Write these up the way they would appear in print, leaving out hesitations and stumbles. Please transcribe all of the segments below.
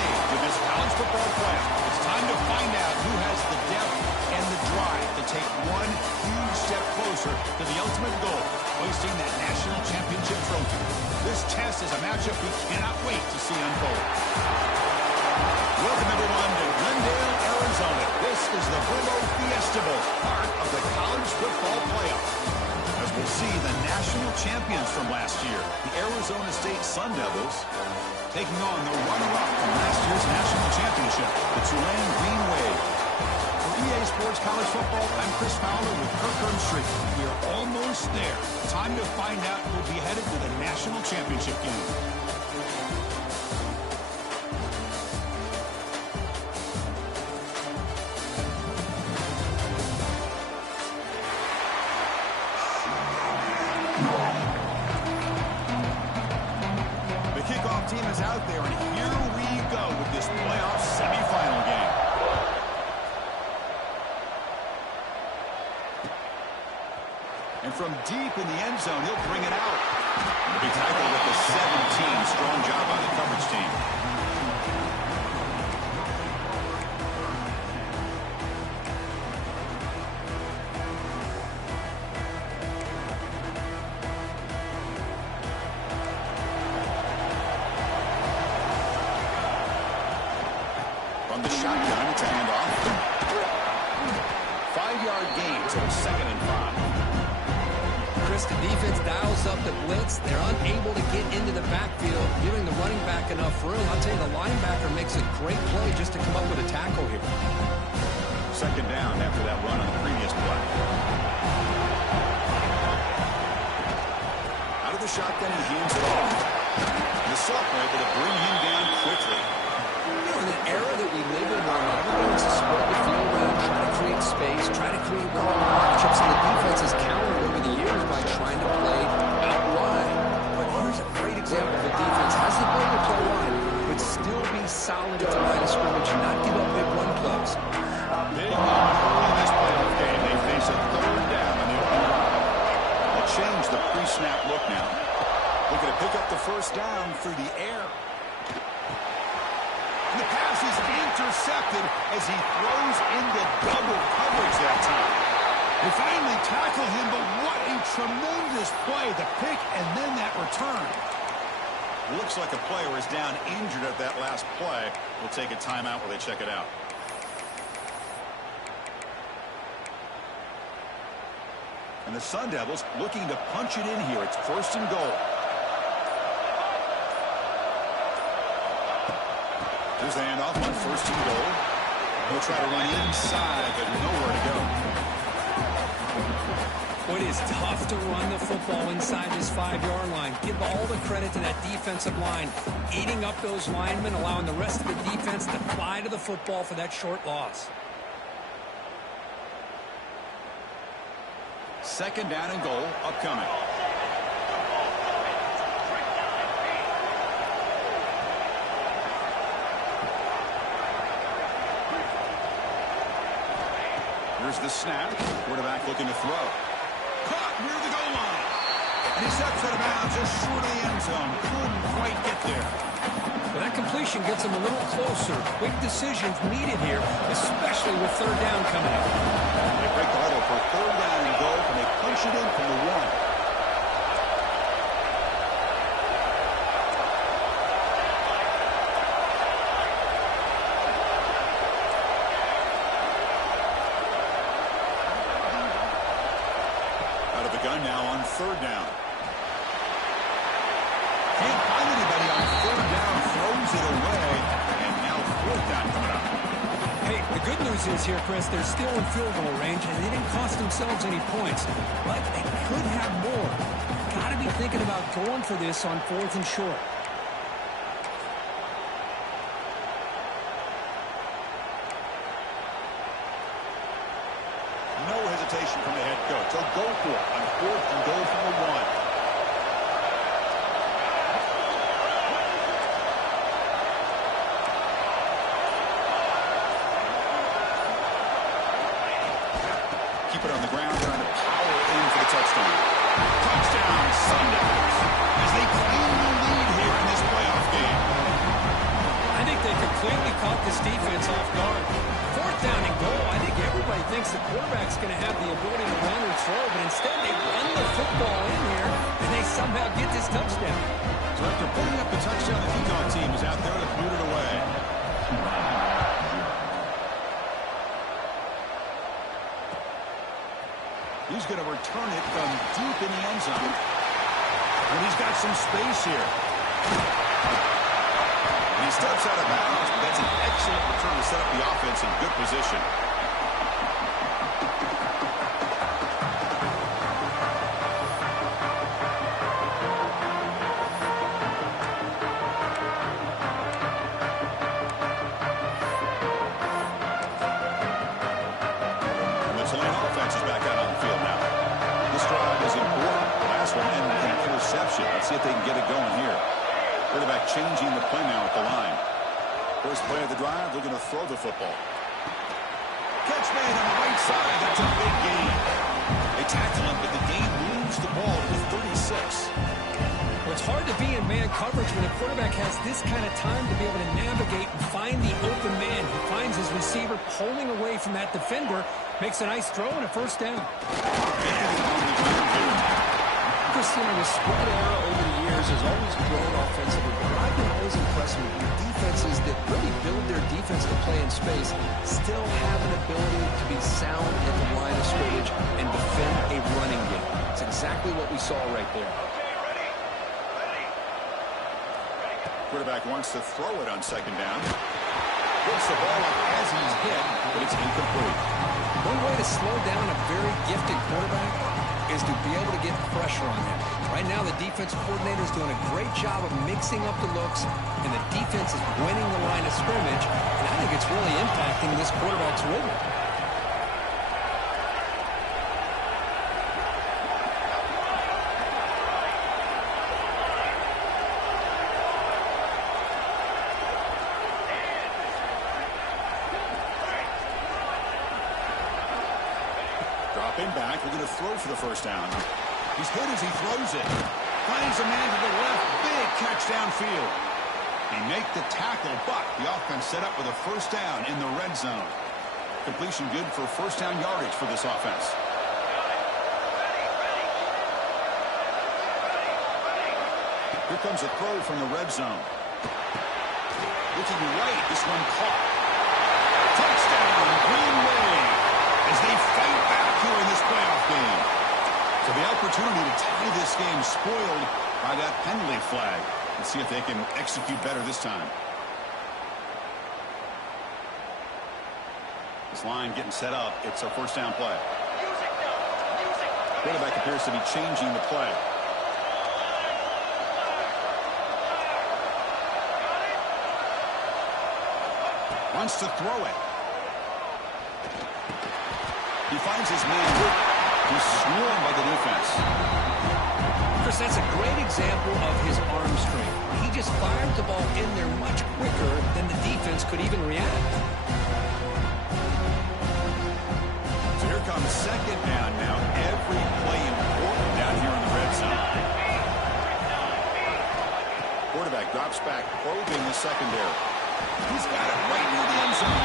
stage of this college football playoff. It's time to find out who has the depth and the drive to take one huge step closer to the ultimate goal, hoisting that national championship trophy. This test is a matchup we cannot wait to see unfold. Welcome, everyone, to Glendale, Arizona. This is the Brimo Fiesta Bowl, part of the college football playoff. As we'll see the national champions from last year, the Arizona State Sun Devils, taking on the runner-up from last year's national championship, the Tulane Green Wave. For EA Sports College Football, I'm Chris Fowler with Kirk Herbstreit. We are almost there. Time to find out who'll be headed to the national championship game. Team is out there, and here we go with this playoff semifinal game. And from deep in the end zone, he'll bring it out. Big tackle with the 17. Strong job by the coverage team. The shotgun, it's a handoff. 5-yard gain, so 2nd and 5. Chris, the defense dials up the blitz. They're unable to get into the backfield, giving the running back enough room. I'll tell you, the linebacker makes a great play just to come up with a tackle here. 2nd down after that run on the previous play. Out of the shotgun, he hands it off. The sophomore able to bring him down quickly. In an era that we live in where everyone wants to spread the field around, try to create space, try to create one-on-one matchups, and the defense has countered over the years by trying to play out wide. But here's a great example of a defense has the ability to play wide, but still be solid at the line of scrimmage and not give up big run plays. Big moment early in this playoff game. They face a 3rd down on the open run. They'll change the pre-snap look now. Looking to pick up the 1st down through the air. And the pass is intercepted as he throws into double coverage that time. They finally tackle him, but what a tremendous play. The pick and then that return. Looks like a player is down injured at that last play. We'll take a timeout while they check it out. And the Sun Devils looking to punch it in here. It's 1st and goal. Here's the handoff on 1st and goal. He'll try to run inside, but nowhere to go. It is tough to run the football inside this 5-yard line. Give all the credit to that defensive line, eating up those linemen, allowing the rest of the defense to fly to the football for that short loss. 2nd down and goal upcoming. Here's the snap. Quarterback looking to throw. Caught near the goal line. And he steps out of bounds just short of the end zone. Couldn't quite get there. But that completion gets him a little closer. Quick decisions needed here, especially with 3rd down coming up. They break the huddle for 3rd down and goal, and they punch it in from the 1. Gun now on 3rd down. Can't find anybody on 3rd down, throws it away, and now 4th down coming up. Hey, the good news is here, Chris, they're still in field goal range, and they didn't cost themselves any points, but they could have more. Got to be thinking about going for this on 4th and short. No hesitation from the head coach. They'll go for it on 4th and goal from the 1. Keep it on the ground, trying to power in for the touchdown. Touchdown, Sun Devils, as they claim the lead here in this playoff game. I think they could completely caught this defense off guard. Fourth down and goal. I think everybody thinks the quarterback's going to have the ability to run or throw, but instead they run the football in here, and they somehow get this touchdown. So after putting up the touchdown, the kickoff team is out there to boot it away. He's going to return it from deep in the end zone. And he's got some space here. And he steps out of bounds, but that's an excellent return to set up the offense in good position. Let's see if they can get it going here. Quarterback changing the play now at the line. First play of the drive, they're going to throw the football. Catch made on the right side. That's a big gain. They tackle him, but the gain moves the ball to the 36. Well, it's hard to be in man coverage when a quarterback has this kind of time to be able to navigate and find the open man. He finds his receiver pulling away from that defender, makes a nice throw and a first down. The spread era over the years has always grown offensively, but I've been always impressed with defenses that really build their defensive play in space, still have an ability to be sound at the line of scrimmage and defend a running game. It's exactly what we saw right there. Quarterback wants to throw it on second down. Gets the ball up as he's hit, but it's incomplete. One way to slow down a very gifted quarterback is to be able to get pressure on him. Right now, the defense coordinator is doing a great job of mixing up the looks, and the defense is winning the line of scrimmage, and I think it's really impacting this quarterback's rhythm. Dropping back, we're going to throw for the first down. He's hit as he throws it. Finds a man to the left. Big catch downfield. They make the tackle, but the offense set up with a first down in the red zone. Completion good for first down yardage for this offense. Here comes a throw from the red zone. Looking right, this one caught. Touchdown, Green Bay, as they fight back here in this playoff game. So the opportunity to tie this game spoiled by that penalty flag. Let's see if they can execute better this time. This line getting set up. It's a first down play. Quarterback appears to be changing the play. Wants to throw it. He finds his man. He's swarmed by the defense. Chris, that's a great example of his arm strength. He just fired the ball in there much quicker than the defense could even react. So here comes second down now. Every play important down here in the red zone. Quarterback drops back, probing the secondary. He's got it right near the end zone.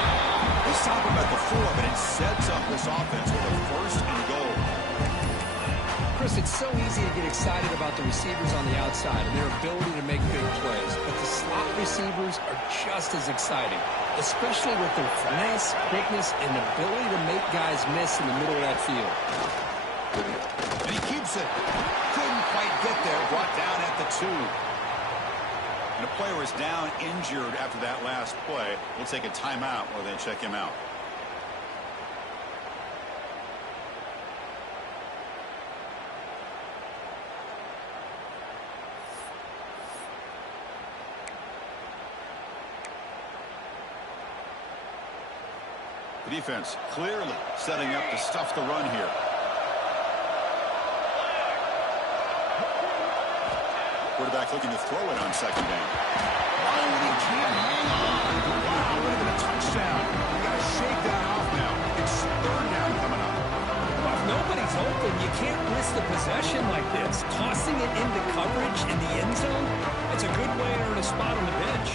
He's talking about the 4, but it sets up this offense with a first and goal. Chris, it's so easy to get excited about the receivers on the outside and their ability to make big plays, but the slot receivers are just as exciting, especially with their finesse, quickness, and ability to make guys miss in the middle of that field. And he keeps it. Couldn't quite get there. Brought down at the 2. And a player is down injured after that last play. We'll take a timeout while they check him out. The defense clearly setting up to stuff the run here. Quarterback looking to throw it on second down. Oh, and he can't hang on. Wow, would have been a touchdown. We got a shakedown off now. It's third down coming up. Well, if nobody's open, you can't risk the possession like this. Tossing it into coverage in the end zone, it's a good way to earn a spot on the bench.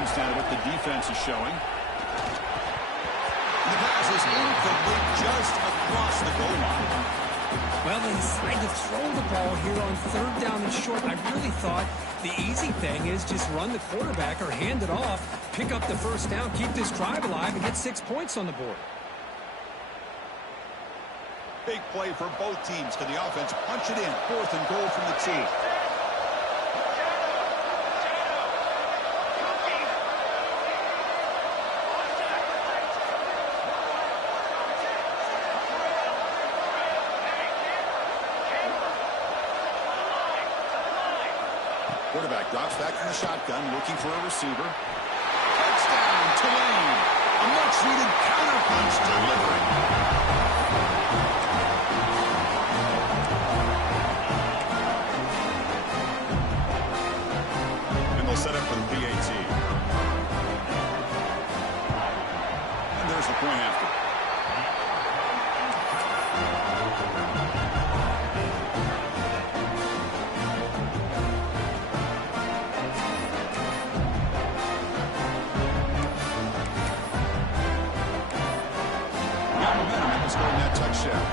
comes down to what the defense is showing. The pass is incomplete just across the goal line. Well, they decided to throw the ball here on third down and short. I really thought the easy thing is just run the quarterback or hand it off, pick up the first down, keep this drive alive, and get 6 points on the board. Big play for both teams. Can the offense punch it in? 4th and goal from the tee. Quarterback drops back from the shotgun, looking for a receiver. Touchdown, Tulane. A much-needed counterpunch delivery. And they'll set up for the PAT. And there's the point after.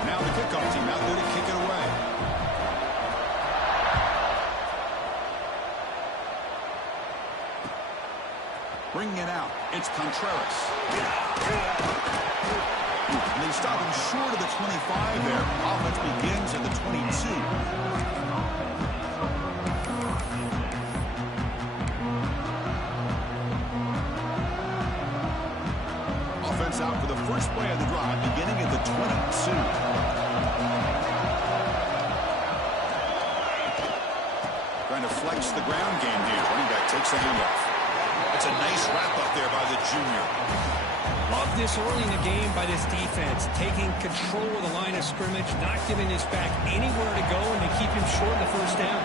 Now the kickoff team out there to kick it away. Bringing it out, it's Contreras. And they stop him short of the 25 there. Offense begins at the 22. Out for the first play of the drive, beginning at the 22. Trying to flex the ground game here. Running back takes the handoff. It's a nice wrap-up there by the junior. Love this early in the game by this defense, taking control of the line of scrimmage, not giving this back anywhere to go, and they keep him short of the first down.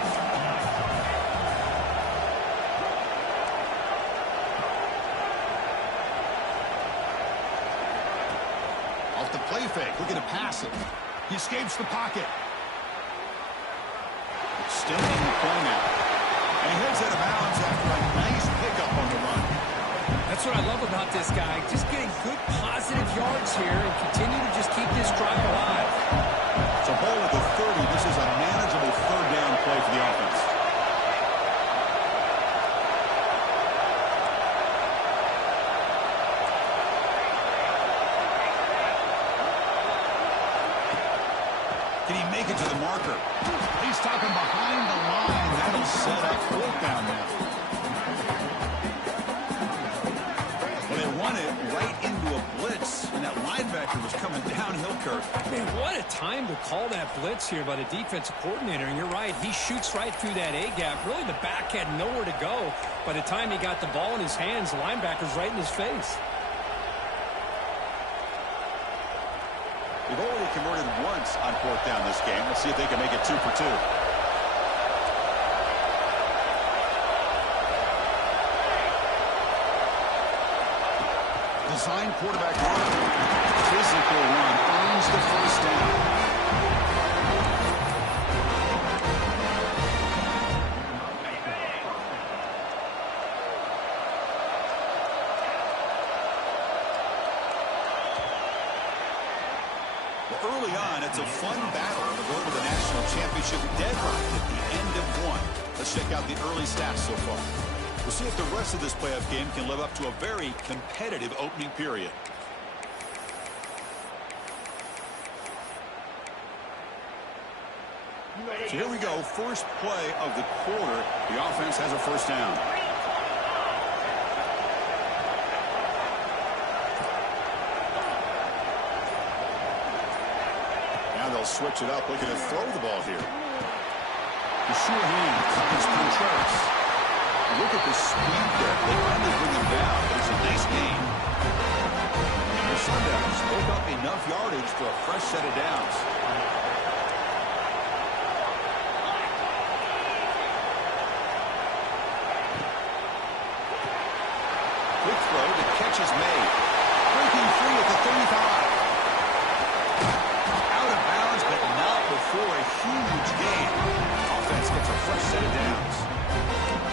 Play fake, looking to pass it. He escapes the pocket. Extending the point out. And he heads out of bounds after a nice pickup on the run. That's what I love about this guy. Just getting good positive yards here and continue to just keep this drive alive. It's a ball at the 30. This is a manageable third down play for the offense. Can he make it to the marker? He's stopping behind the line. That'll set up 4th down now. Well, they run it right into a blitz, and that linebacker was coming downhill, Kirk. Man, what a time to call that blitz here by the defensive coordinator. And you're right, he shoots right through that A-gap. Really, the back had nowhere to go. By the time he got the ball in his hands, the linebacker's right in his face. They've already converted once on 4th down this game. Let's see if they can make it 2 for 2. Design quarterback run. Physical run earns the first down. Early on, it's a fun battle on the road to the national championship, deadlocked at the end of one. Let's check out the early stats so far. We'll see if the rest of this playoff game can live up to a very competitive opening period. So here we go, first play of the quarter. The offense has a first down. They'll switch it up, looking to throw the ball here. The sure hand covers Contreras. Look at the speed there. They finally bring him down, but it's a nice gain. The Sundowns spoke up enough yardage for a fresh set of downs. Quick throw, the catch is made. Breaking free at the 35. For a huge gain. defense gets a fresh set of downs.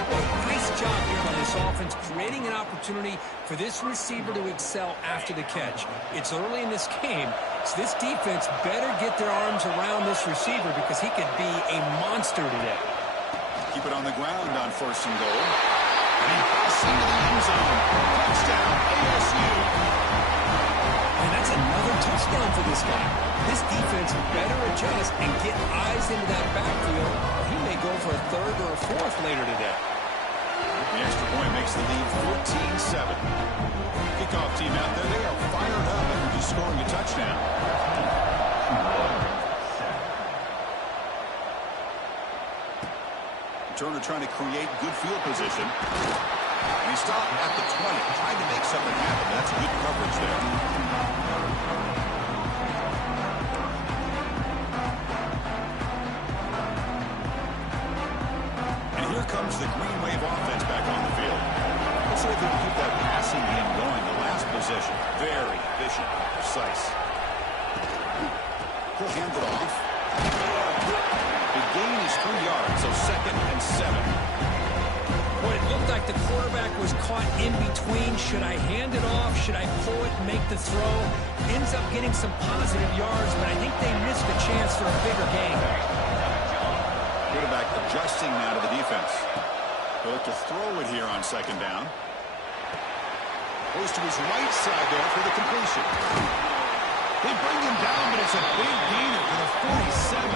Well, nice job here on this offense, creating an opportunity for this receiver to excel after the catch. It's early in this game, so this defense better get their arms around this receiver because he could be a monster today. Keep it on the ground on 1st and goal. And he busts into the end zone. Touchdown, ASU. And that's another touchdown for this guy. This defense better adjust and get eyes into that backfield, or he may go for a 3rd or a 4th later today. The extra point makes the lead 14-7. Kickoff team out there, they are fired up after just scoring a touchdown. Turner trying to create good field position. And he stopped at the 20, trying to make something happen. That's good coverage there. And here comes the Green Wave offense back on the field. Let's see if they can keep that passing game going. The last possession, very efficient, precise. He'll hand it off. The gain is 3 yards, so 2nd and 7. Well, it looked like the quarterback was caught in between. Should I hand it off? Should I pull it and make the throw? Ends up getting some positive yards, but I think they missed the chance for a bigger gain. Quarterback adjusting now to the defense. He'll look to throw it here on 2nd down. Goes to his right side there for the completion. They bring him down, but it's a big gainer for the 47.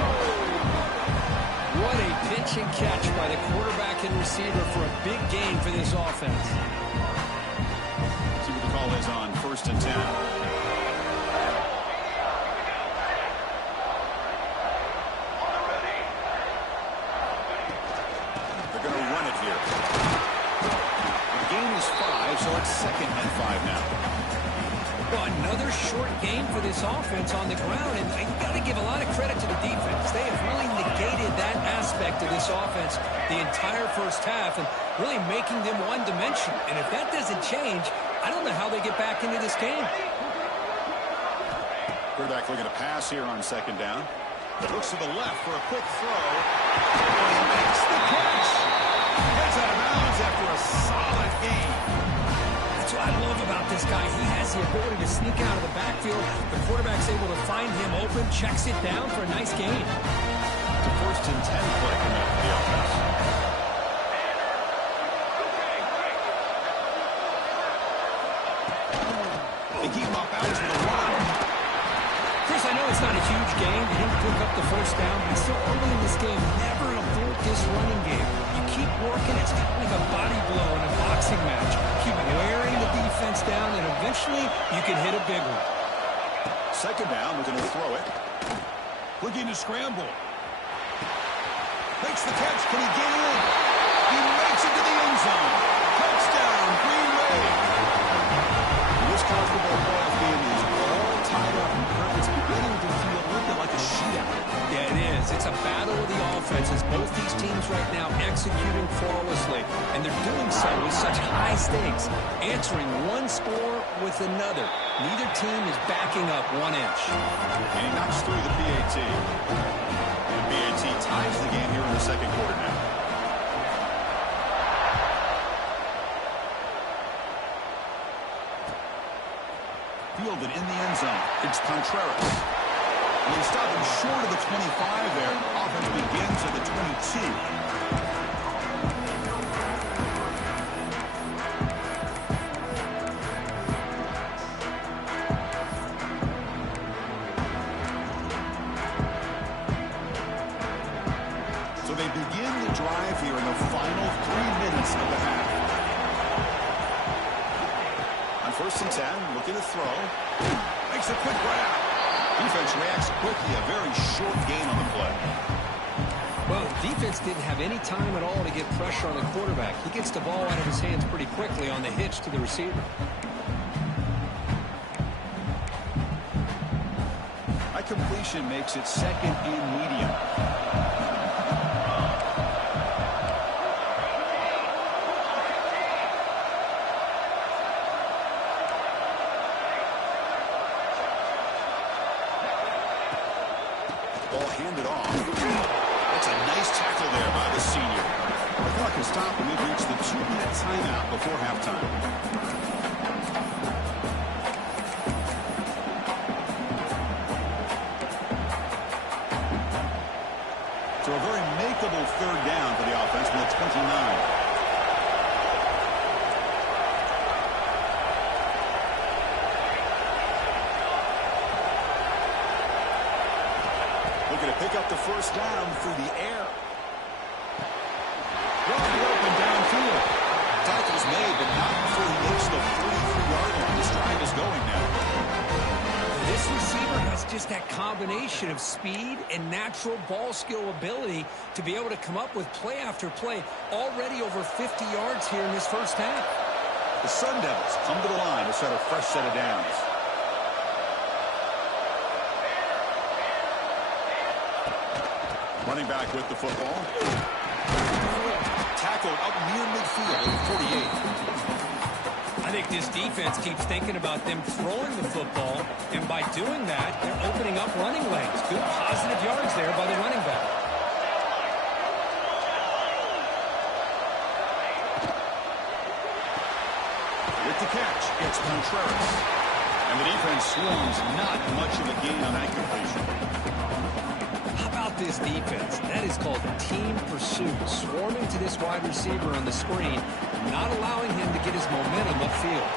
What a pitch and catch by the quarterback and receiver for a big gain for this offense. See what the call is on 1st and 10. They're going to run it here. The gain is 5, so it's 2nd and 5 now. Well, another short game for this offense on the ground, and you got to give a lot of credit to the defense. They have really negated that aspect of this offense the entire first half and really making them one-dimensional. And if that doesn't change, I don't know how they get back into this game. Quarterback looking to pass here on 2nd down. Looks to the left for a quick throw. He makes the catch. Gets out of bounds after a solid gain. That's what I love about this guy. He has the ability to sneak out of the backfield. The quarterback's able to find him open, checks it down for a nice gain. It's a 1st and 10 play coming up for the offense. They keep him up out to the run. Chris, I know it's not a huge game. They didn't pick up the 1st down, but still early in this game, never abort this running game. You keep working. It's kind of like a body blow in a boxing match. Keep wearing the defense down, and eventually you can hit a big one. 2nd down, we're going to throw it. Looking to scramble. Makes the catch. Can he get in? He makes it to the end zone. Touchdown, Green Wave. This college football playoff game is all tied up. It's beginning to feel a little bit like a shootout. Yeah, it is. It's a battle of the offenses. Both these teams right now executing flawlessly, and they're doing so with such high stakes, answering one score with another. Neither team is backing up 1 inch. And he knocks through the PAT. The PAT ties the game here in the 2nd quarter now. Fielded in the end zone. It's Contreras. And they stop him short of the 25 there. Offense begins at the 22. So they begin the drive here in the final 3 minutes of the half. On 1st and 10, looking to throw. Makes a quick grab. Defense reacts quickly. A very short gain on the play. Well, the defense didn't have any time at all to get pressure on the quarterback. He gets the ball out of his hands pretty quickly on the hitch to the receiver. High completion makes it 2nd and medium. Ball handed off. That's a nice tackle there. timeout before halftime. So a very makeable third down for the offense from the 29. Looking to pick up the first down through the air. Wide open downfield. Tackle's made, but not before he makes the 33-yard line. This drive is going now. This receiver has just that combination of speed and natural ball skill ability to be able to come up with play after play. Already over 50 yards here in this first half. The Sun Devils come to the line to set a fresh set of downs. Running back with the football. Tackled up near midfield at 48. I think this defense keeps thinking about them throwing the football, and by doing that, they're opening up running lanes. Good positive yards there by the running back. With the catch, it's Contreras. And the defense swarms not much of a gain on that completion. How about this defense? That is called team pursuit. Swarming to this wide receiver on the screen, not allowing him to get his momentum upfield.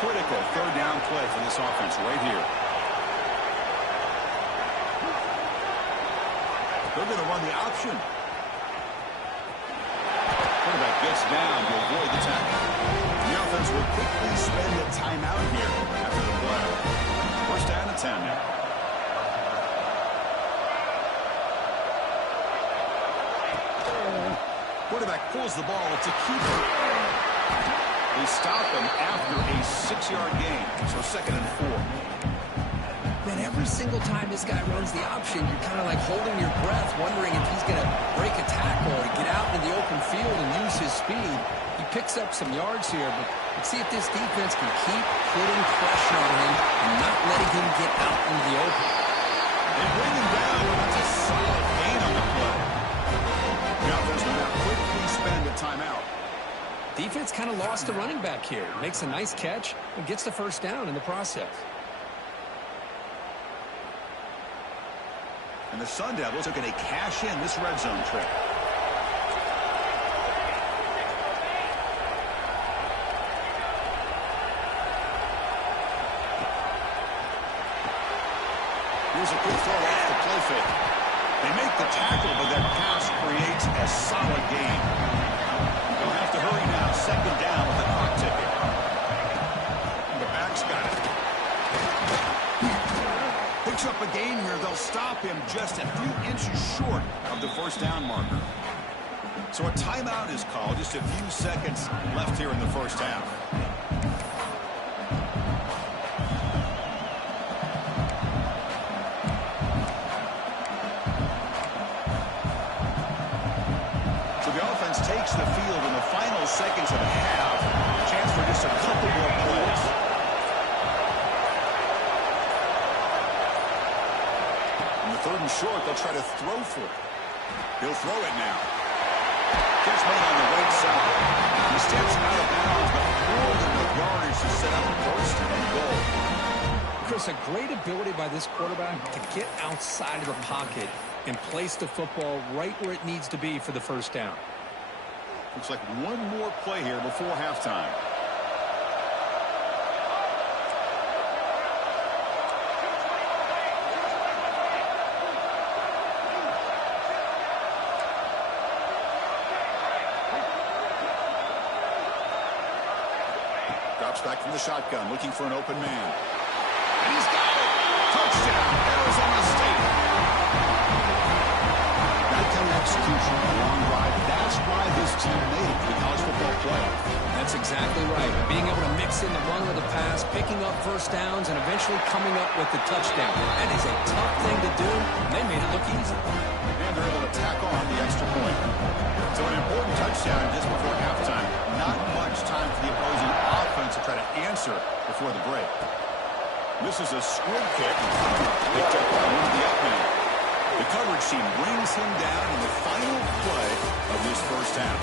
Critical third down play for this offense right here. They're going to run the option. Quarterback gets down to avoid the tackle. The offense will quickly spend a timeout here after the play. First down and 10 now. Quarterback pulls the ball. It's a keeper. They stop him after a 6-yard gain. So 2nd and 4. Man, every single time this guy runs the option, you're kind of like holding your breath, wondering if he's going to break a tackle or get out into the open field and use his speed. He picks up some yards here, but let's see if this defense can keep putting pressure on him and not letting him get out into the open. They bring him down. That's a solid gain on the play. The offense will now quickly spend a timeout. Defense kind of lost the running back here. Makes a nice catch and gets the first down in the process. And the Sun Devils are going to cash in this red zone trip. Here's a quick throw off the play fake. They make the tackle, but that pass creates a solid gain. They'll have to hurry now. 2nd down with the clock ticking. And the back's got it. Picks up a gain here. They'll stop him just a few inches short of the first down marker. So a timeout is called. Just a few seconds left here in the first half. So the offense takes the field in the final seconds of the half. A chance for just a couple more plays. Third and short, they'll try to throw for it. He'll throw it now. Catch made on the right side. He steps out of bounds, but more than enough yardage to set up a first and goal. Chris, a great ability by this quarterback to get outside of the pocket and place the football right where it needs to be for the first down. Looks like one more play here before halftime. Drops back from the shotgun, looking for an open man. And he's got it! Touchdown, Arizona State! That kind of execution, a long drive, that's why this team made it to the college football playoff. That's exactly right. Being able to mix in the run with the pass, picking up first downs, and eventually coming up with the touchdown. That is a tough thing to do, and they made it look easy. And they're able to tack on the extra point. So an important touchdown just before halftime. Not much time for the opposing offense to try to answer before the break. This is a squib kick. Picked up by one of the up men. The coverage team brings him down in the final play of this first half.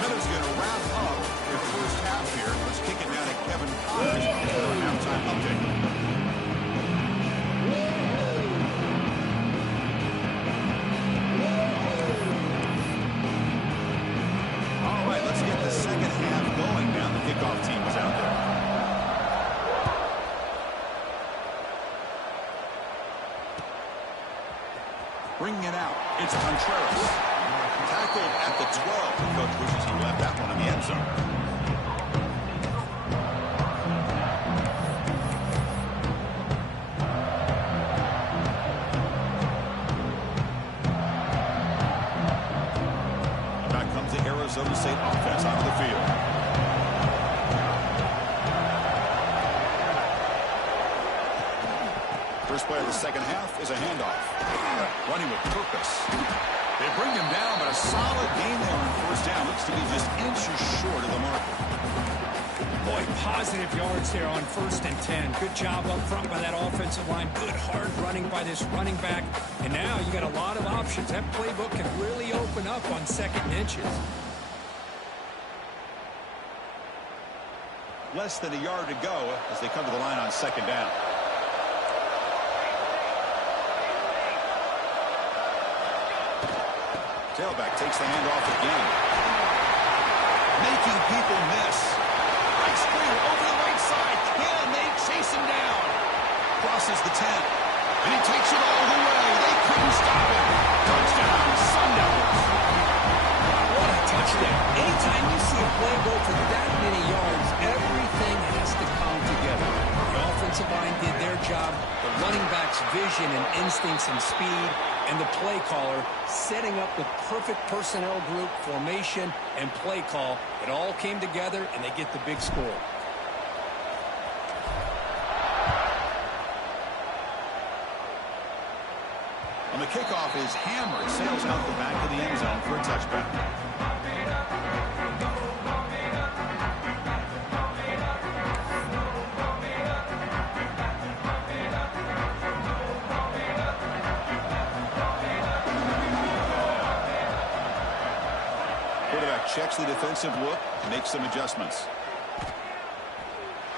Miller's going to wrap up their first half here. Let's kick it down to Kevin Connors for our halftime update. All right, let's get the second half going now. The kickoff team is out there. Bringing it out, it's Contreras. Tackled at the 12. The coach wishes he left that one in the end zone. Back comes the Arizona State offense onto the field. First play of the second half is a handoff. Running with purpose. They bring him down, but a solid gain there on first down. Looks to be just inches short of the marker. Boy, positive yards there on 1st and 10. Good job up front by that offensive line. Good hard running by this running back. And now you got a lot of options. That playbook can really open up on 2nd and inches. Less than a yard to go as they come to the line on 2nd down. Tailback takes the handoff again. Making people miss. Right screen over the right side. Can they chase him down? Crosses the 10. And he takes it all the way. They couldn't stop him. Touchdown, Sundowns. What a touchdown. Anytime you see a play go for that many yards, everything has to come together. The offensive line did their job. The running back's vision and instincts and speed. And the play caller setting up the perfect personnel group, formation, and play call. It all came together, and they get the big score. On the kickoff is hammered. Sails out the back of the end zone for a touchback. Checks the defensive look, makes some adjustments.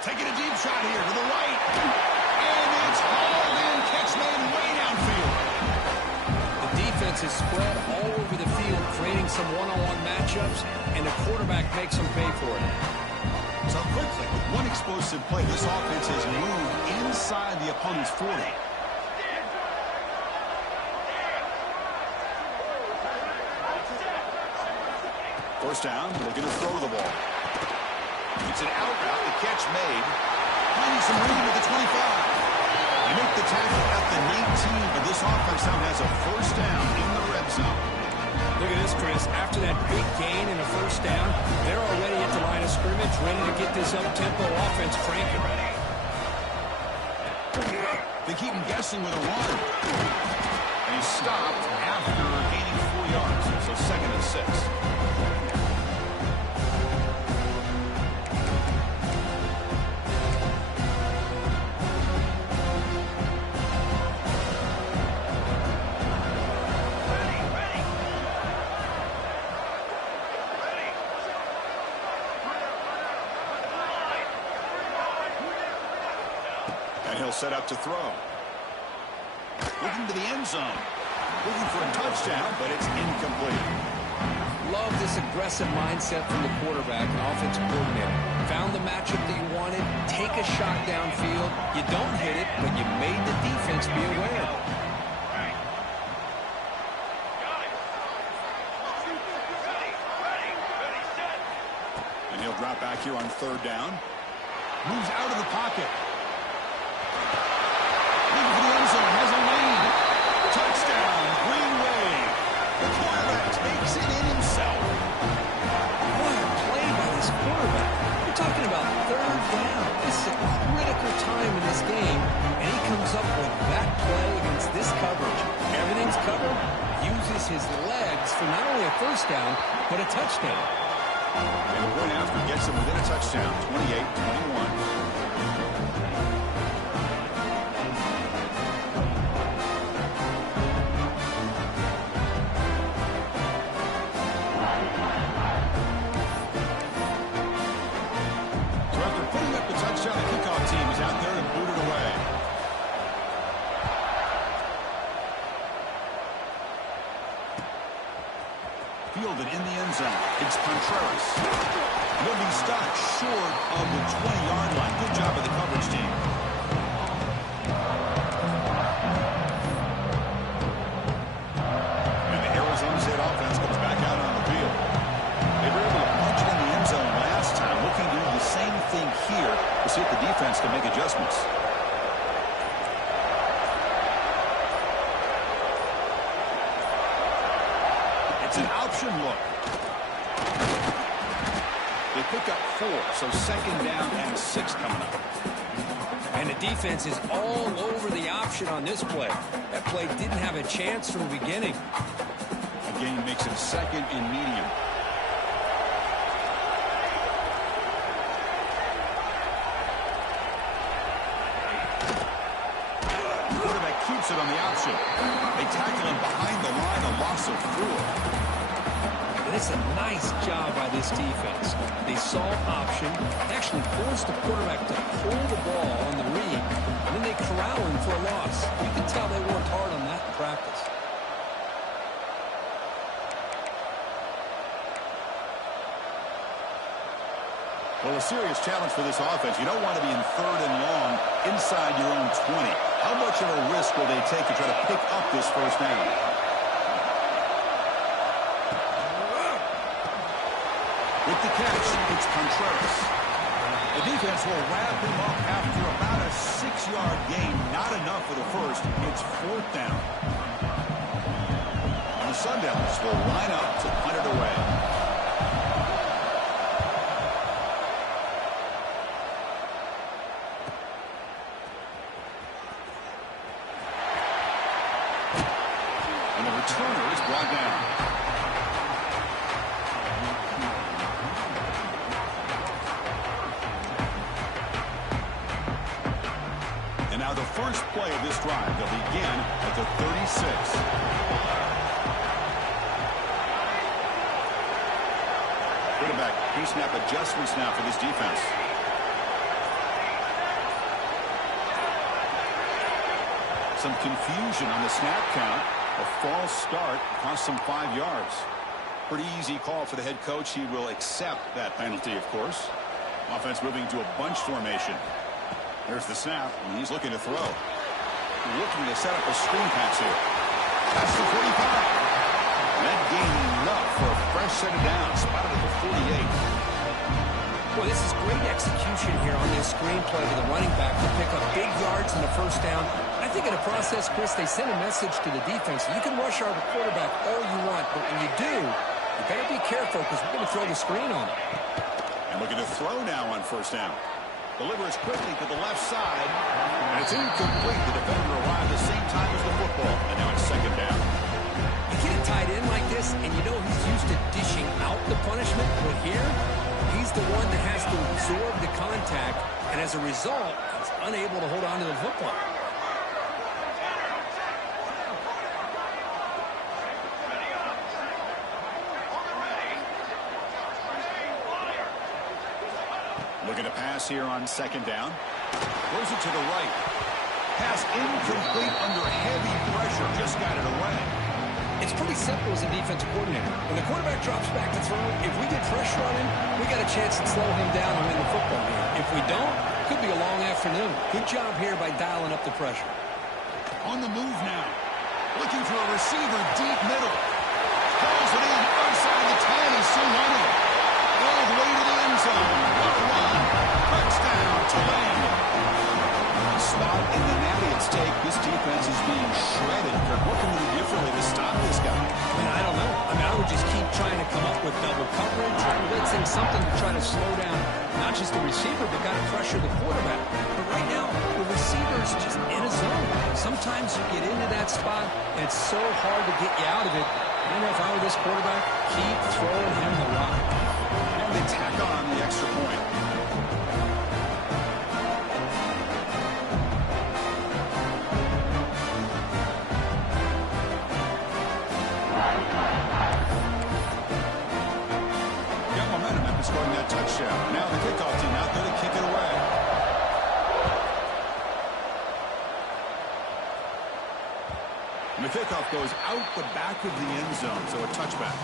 Taking a deep shot here to the right. And it's hauled in, catch made way downfield. The defense is spread all over the field, creating some one-on-one matchups, and the quarterback makes them pay for it. So quickly, with one explosive play, this offense has moved inside the opponent's 40. First down, looking to throw the ball. It's an out route, the catch made. Finding some room at the 25. They make the tackle at the 19, but this offense now has a first down in the red zone. Look at this, Chris. After that big gain and a first down, they're already at the line of scrimmage, ready to get this up-tempo offense cranking. They keep him guessing with a run. And he's stopped after gaining 4 yards, so 2nd and 6. Set up to throw. Looking to the end zone. Looking for a touchdown, but it's incomplete. Love this aggressive mindset from the quarterback and offensive coordinator. Found the matchup that you wanted. Take a shot downfield. You don't hit it, but you made the defense be aware. And he'll drop back here on 3rd down. Moves out of the pocket. Looking for the end zone, has a lane. Touchdown, Green Wave. The quarterback takes it in himself. What a play by this quarterback. You're talking about 3rd down. This is a critical time in this game, and he comes up with that play against this coverage. Everything's covered, uses his legs for not only a first down, but a touchdown. And the point after gets him within a touchdown, 28-21. fielded in the end zone. It's Contreras. He'll be stopped short of the 20-yard line. Good job of the coverage team. And the Arizona State offense comes back out on the field. They were able to punch it in the end zone last time. Looking to do the same thing here to see if the defense can make adjustments. It's an option look. They pick up 4, so second down and 6 coming up. And the defense is all over the option on this play. That play didn't have a chance from the beginning. Again, makes it second and medium. The quarterback keeps it on the option. They tackle him behind the line, a loss of 4. And it's a nice job by this defense. They saw option, actually forced the quarterback to pull the ball on the read, and then they corral him for a loss. You can tell they worked hard on that in practice. Well, a serious challenge for this offense. You don't want to be in 3rd and long inside your own 20. How much of a risk will they take to try to pick up this first down? With the catch, it's Contreras. The defense will wrap him up after about a 6-yard gain. Not enough for the first. It's 4th down. And the Sundowns will line up to punt it away. And the returner is brought down. Now the first play of this drive, they'll begin at the 36. Quarterback pre-snap adjustments now for this defense. Some confusion on the snap count. A false start cost some 5 yards. Pretty easy call for the head coach. He will accept that penalty, of course. Offense moving to a bunch formation. There's the snap, and he's looking to throw. Looking to set up a screen pass here. That's the 45. That gained enough for a fresh set of downs. Spotted at the 48. Well, this is great execution here on this screen play to the running back to pick up big yards in the first down. I think in the process, Chris, they sent a message to the defense. You can rush our quarterback all you want, but when you do, you better be careful because we're going to throw the screen on him. And looking to throw now on first down. Delivers quickly to the left side. And it's incomplete. The defender arrived at the same time as the football. And now it's second down. You get it tied in like this, and you know he's used to dishing out the punishment. But here, he's the one that has to absorb the contact. And as a result, he's unable to hold on to the football. Looking to pass here on second down. Throws it to the right. Pass incomplete under heavy pressure. Just got it away. It's pretty simple as a defensive coordinator. When the quarterback drops back to throw, if we get pressure on him, we got a chance to slow him down and win the football game. If we don't, it could be a long afternoon. Good job here by dialing up the pressure. On the move now. Looking for a receiver deep middle. Calls it in outside the 10. He's still running. All the way to the end zone. Touchdown to land. Spot in the natty at stake. This defense is being shredded. What can we do differently to stop this guy? I don't know. I would just keep trying to come up with double coverage or blitzing, something to try to slow down not just the receiver, but got to pressure the quarterback. But right now, the receiver is just in a zone. Sometimes you get into that spot, and it's so hard to get you out of it. I know if I were this quarterback, keep throwing him the rock. And they tack on the extra point. Got momentum after scoring that touchdown. Now the kickoff team out there to kick it away. And the kickoff goes out the back of the end zone, so a touchback.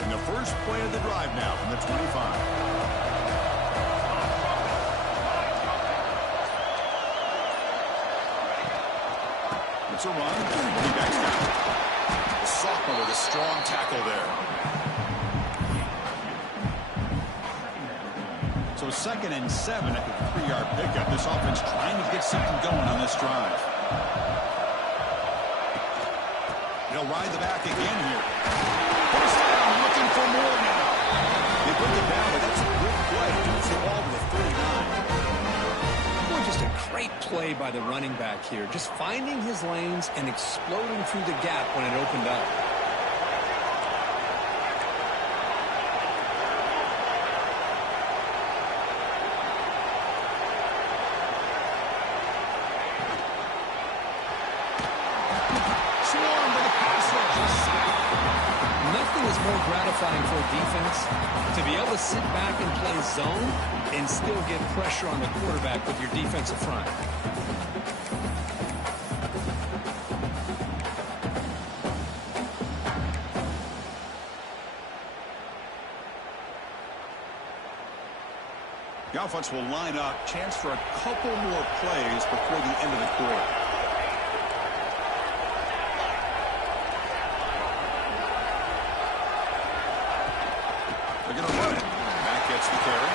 And the first play of the drive now from the 25. It's a run. He backs down. The sophomore with a strong tackle there. So 2nd and 7 at the 3-yard pickup. This offense trying to get something going on this drive. They'll ride the back again here. First down, looking for more now. They bring it down, but that's a good play. Moves the ball to the 39. Well, just a great play by the running back here. Just finding his lanes and exploding through the gap when it opened up. Gratifying for a defense to be able to sit back and play zone and still get pressure on the quarterback with your defensive front. The offense will line up. Chance for a couple more plays before the end of the quarter. They're going to run it. Back gets the carry.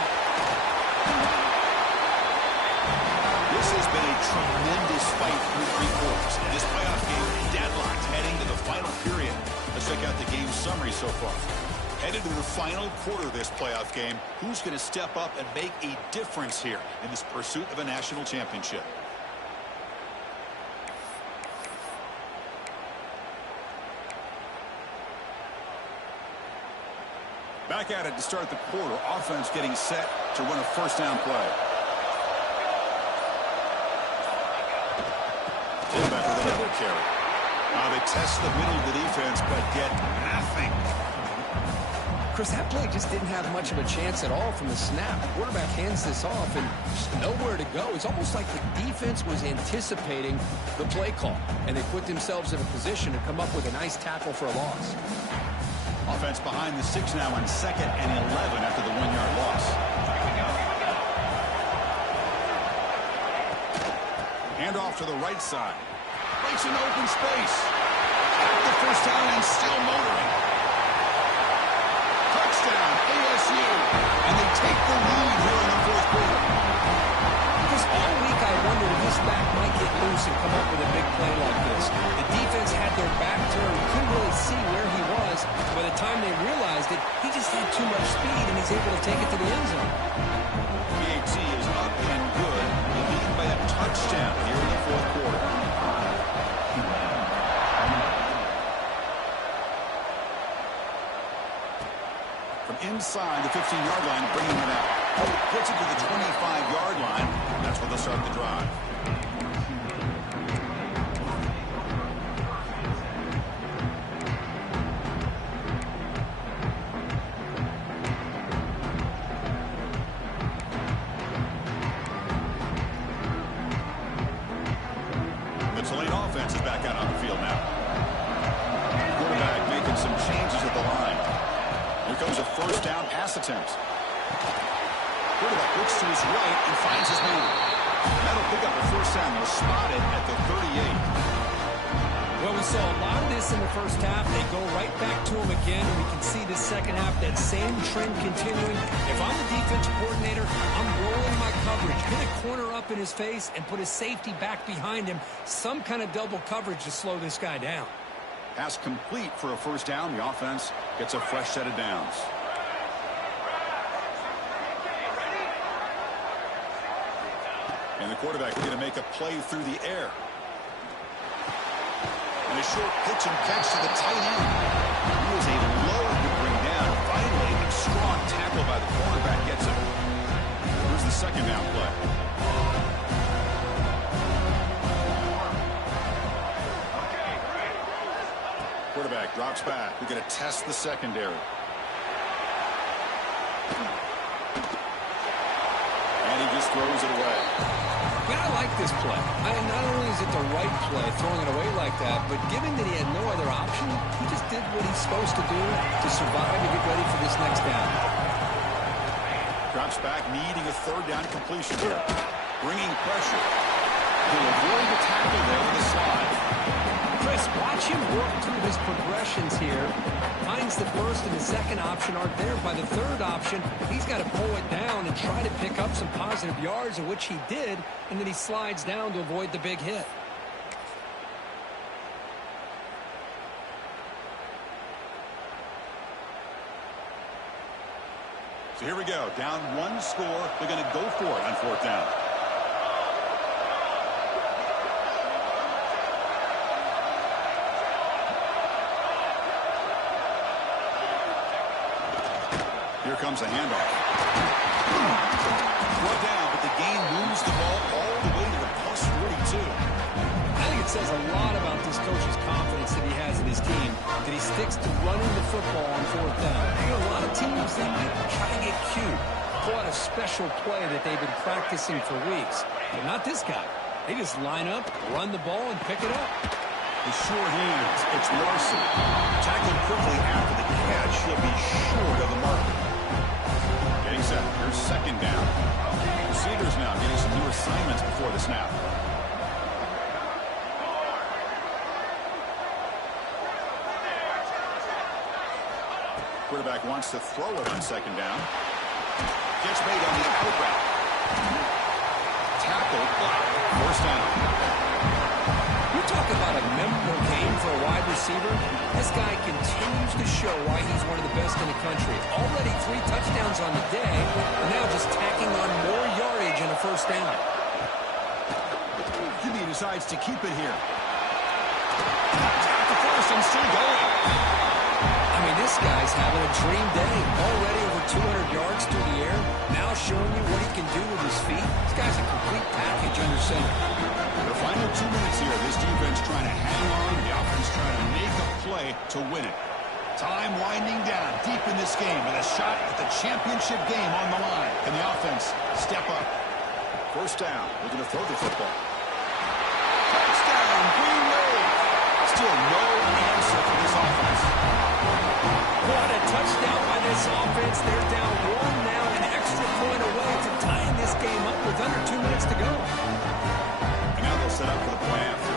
This has been a tremendous fight through 3 quarters. This playoff game deadlocked heading to the final period. Let's check out the game summary so far. Headed to the final quarter of this playoff game, who's going to step up and make a difference here in this pursuit of a national championship? Back at it to start the quarter. Offense getting set to run a first down play. Fullback with another carry. They test the middle of the defense, but get nothing. Chris, that play just didn't have much of a chance at all from the snap. The quarterback hands this off and just nowhere to go. It's almost like the defense was anticipating the play call, and they put themselves in a position to come up with a nice tackle for a loss. Offense behind the 6 now on 2nd and 11 after the 1-yard loss. Hand off to the right side. Breaks an open space. At the first down and still motoring. Touchdown, ASU. And they take the lead here in the 4th quarter. Because all week I wondered if this back might get loose and come up with a big play like this. The defense had their back turned. Couldn't really see where he was. By the time they realized it, he just had too much speed, and he's able to take it to the end zone. PAT is up and good. They lead by a touchdown here in the 4th quarter. From inside the 15-yard line, bringing it out. Gets it to the 25-yard line. That's where they'll start the drive. Offense is back out on the field now. Quarterback making some changes at the line. Here comes a first down pass attempt. Quarterback looks to his right and finds his man. That'll pick up a first down. They're spotted at the 38. Well, we saw a lot of this in the first half. They go right back to him again, and we can see the second half, that same trend continuing. If I'm the defensive coordinator, I'm rolling my coverage, hit a corner up in his face, and put his safety back behind him. Some kind of double coverage to slow this guy down. Pass complete for a first down. The offense gets a fresh set of downs. And the quarterback looking to make a play through the air. And a short pitch and catch to the tight end. He was a load to bring down. Finally, a strong tackle by the cornerback gets him. Here's the second down play. Quarterback drops back. We're going to test the secondary. And he just throws it away. Man, I like this play. Not only is it the right play, throwing it away like that, but given that he had no other option, he just did what he's supposed to do to survive and get ready for this next down. Drops back, needing a third down completion here. Bringing pressure. He'll avoid the tackle there on the slide. Chris, watch him work through his progressions here. Finds the first and the second option aren't there. By the third option, he's got to pull it down and try to pick up some positive yards, of which he did, and then he slides down to avoid the big hit. So here we go. Down one score. They're going to go for it on fourth down. Here comes a handoff. Brought down, but the gain moves the ball all the way to the +42. I think it says a lot about this coach's confidence that he has in his team, that he sticks to running the football on fourth down. You know, a lot of teams, they try to get cute, pull out a special play that they've been practicing for weeks. But not this guy. They just line up, run the ball, and pick it up. The short hands, it's Larson. Tackled quickly after the catch. He'll be short of the mark. Getting set. Here's second down. Receivers now getting some new assignments before the snap. Quarterback wants to throw it on second down. Gets made on the out route. Tackle block. First down. You talk about a memorable game for a wide receiver. This guy continues to show why he's one of the best in the country. Already 3 touchdowns on the day, and now just tacking on more yardage in a first down. QB decides to keep it here. Tap the first and still going. I mean, this guy's having a dream day. Already over 200 yards through the air. Now showing you what he can do with his feet. This guy's a complete package under center. The final 2 minutes here. This defense trying to hang on. The offense trying to make a play to win it. Time winding down deep in this game with a shot at the championship game on the line. And the offense step up. First down. We're going to throw the football. Touchdown. Green Wave. Still no answer for this offense. What a touchdown by this offense. They're down 1 now, an extra point away to tying this game up with under 2 minutes to go. And now they'll set up for the point after.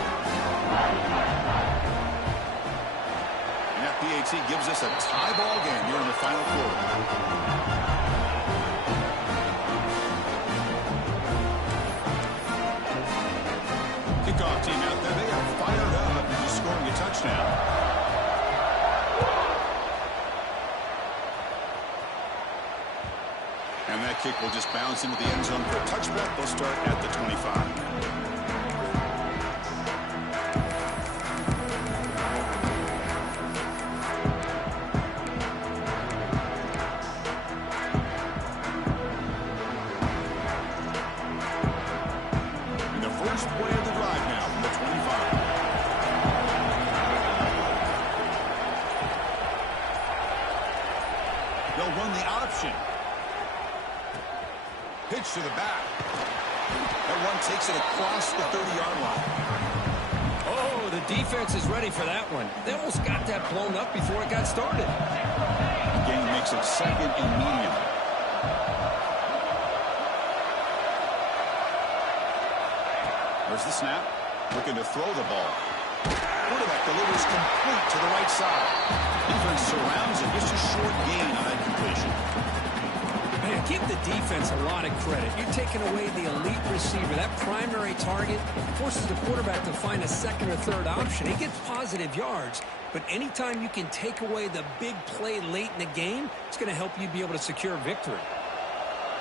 And that PAT gives us a tie ball game here in the final quarter. Kickoff team out there. They are fired up and just scoring a touchdown. And that kick will just bounce into the end zone for a touchback. They'll start at the 25. And the first play of the drive now from the 25. They'll run the option. Pitch to the back. That one takes it across the 30-yard line. Oh, the defense is ready for that one. They almost got that blown up before it got started. The game makes it second and medium. There's the snap. Looking to throw the ball. Quarterback delivers complete to the right side. Defense surrounds it. Just a short gain on that completion. Man, give the defense a lot of credit. You're taking away the elite receiver. That primary target forces the quarterback to find a second or third option. He gets positive yards, but anytime you can take away the big play late in the game, it's going to help you be able to secure victory.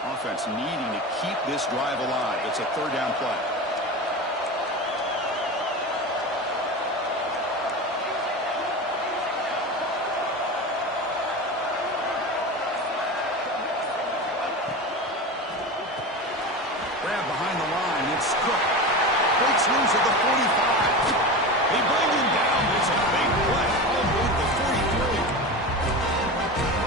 Offense needing to keep this drive alive. It's a third down play. Grab behind the line. It's Cook. Breaks loose at the 45. They bring him down. It's a big play. All the way to the 43.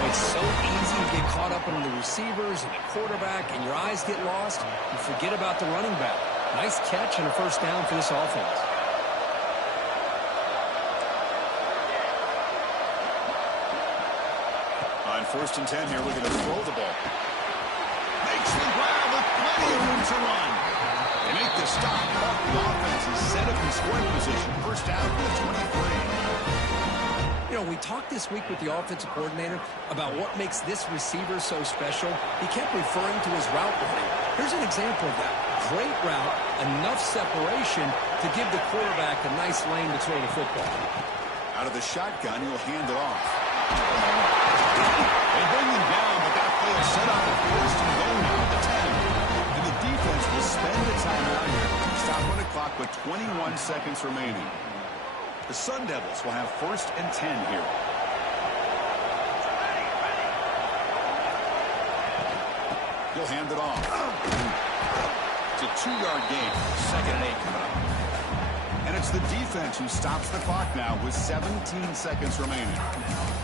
A It's so easy to get caught up in the receivers and the quarterback, and your eyes get lost. You forget about the running back. Nice catch and a first down for this offense. On 1st and 10 here, looking to throw the ball. Makes the grab with plenty of room to run. They make the stop. The offense is set up in scoring position. First down for the 23. You know, we talked this week with the offensive coordinator about what makes this receiver so special. He kept referring to his route running. Here's an example of that. Great route, enough separation to give the quarterback a nice lane to throw the football. Out of the shotgun, he'll hand it off. They bring him down, but that play is set up at 1st and goal now at the 10. And the defense will spend the time out here. Stop on the clock with 21 seconds remaining. The Sun Devils will have 1st and 10 here. He'll hand it off. It's a 2-yard gain. 2nd and 8 coming up. And it's the defense who stops the clock now with 17 seconds remaining.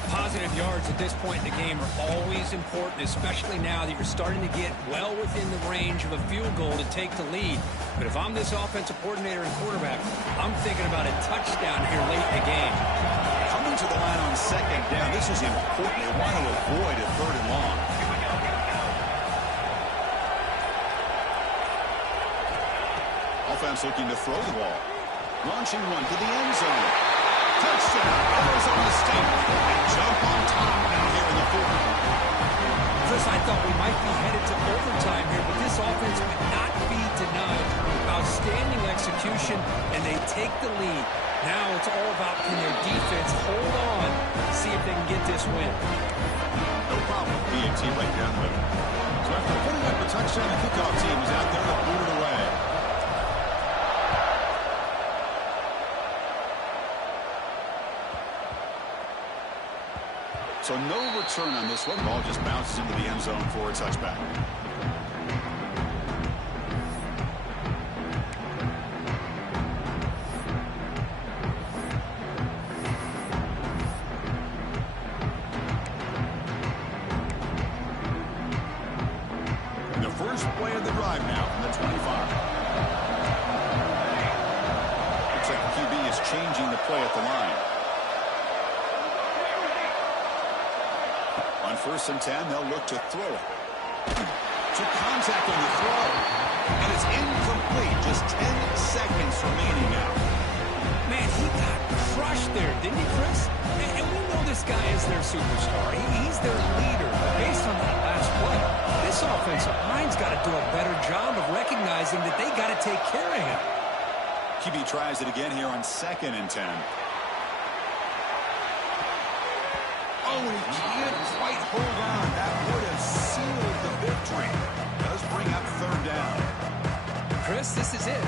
Positive yards at this point in the game are always important, especially now that you're starting to get well within the range of a field goal to take the lead. But if I'm this offensive coordinator and quarterback, I'm thinking about a touchdown here late in the game. Coming to the line on 2nd down, this is important. They want to avoid a 3rd and long. Offense looking to throw the ball. Launching one to the end zone. Touchdown, Arizona State. They jump on top now here in the 4th. Chris, I thought we might be headed to overtime here, but this offense would not be denied. Outstanding execution, and they take the lead. Now it's all about can their defense hold on, see if they can get this win. No problem. B&T right down the middle. So after putting up a touchdown, the kickoff team is out there to boot it away. So no return on this one. Ball just bounces into the end zone for a touchback. And the first play of the drive now from the 25. Looks like the QB is changing the play at the line. On 1st and 10, they'll look to throw it. To contact on the throw. And it's incomplete. Just 10 seconds remaining now. Man, he got crushed there, didn't he, Chris? And we know this guy is their superstar. He's their leader. But based on that last play, this offensive line's got to do a better job of recognizing that they got to take care of him. QB tries it again here on 2nd and 10. Oh, he can't quite hold on. That would have sealed the victory. Does bring up 3rd down. Chris, this is it.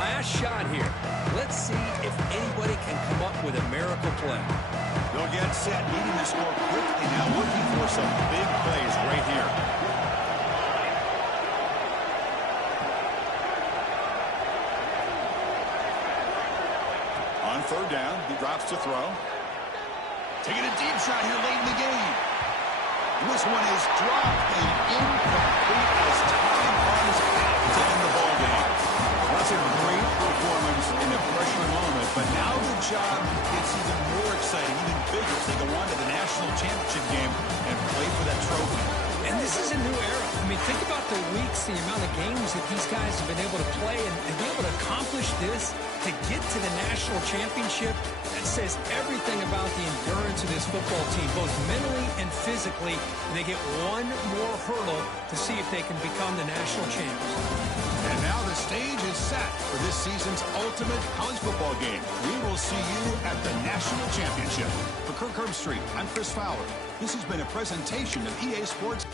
Last shot here. Let's see if anybody can come up with a miracle play. They'll get set, needing to score quickly now, looking for some big plays right here. On 3rd down, he drops to throw. Taking a deep shot here late in the game. And this one is dropped and incomplete as time runs out to end the ball game. That's a great performance in a pressure moment, but now the job gets even more exciting, even bigger as they go on to the national championship game and play for that trophy. And this is a new era. I mean, think about the weeks, the amount of games that these guys have been able to play and be able to accomplish this, to get to the national championship. That says everything about the endurance of this football team, both mentally and physically. And they get one more hurdle to see if they can become the national champs. And now the stage is set for this season's ultimate college football game. We will see you at the national championship. For Kirk Herbstreit, I'm Chris Fowler. This has been a presentation of EA Sports.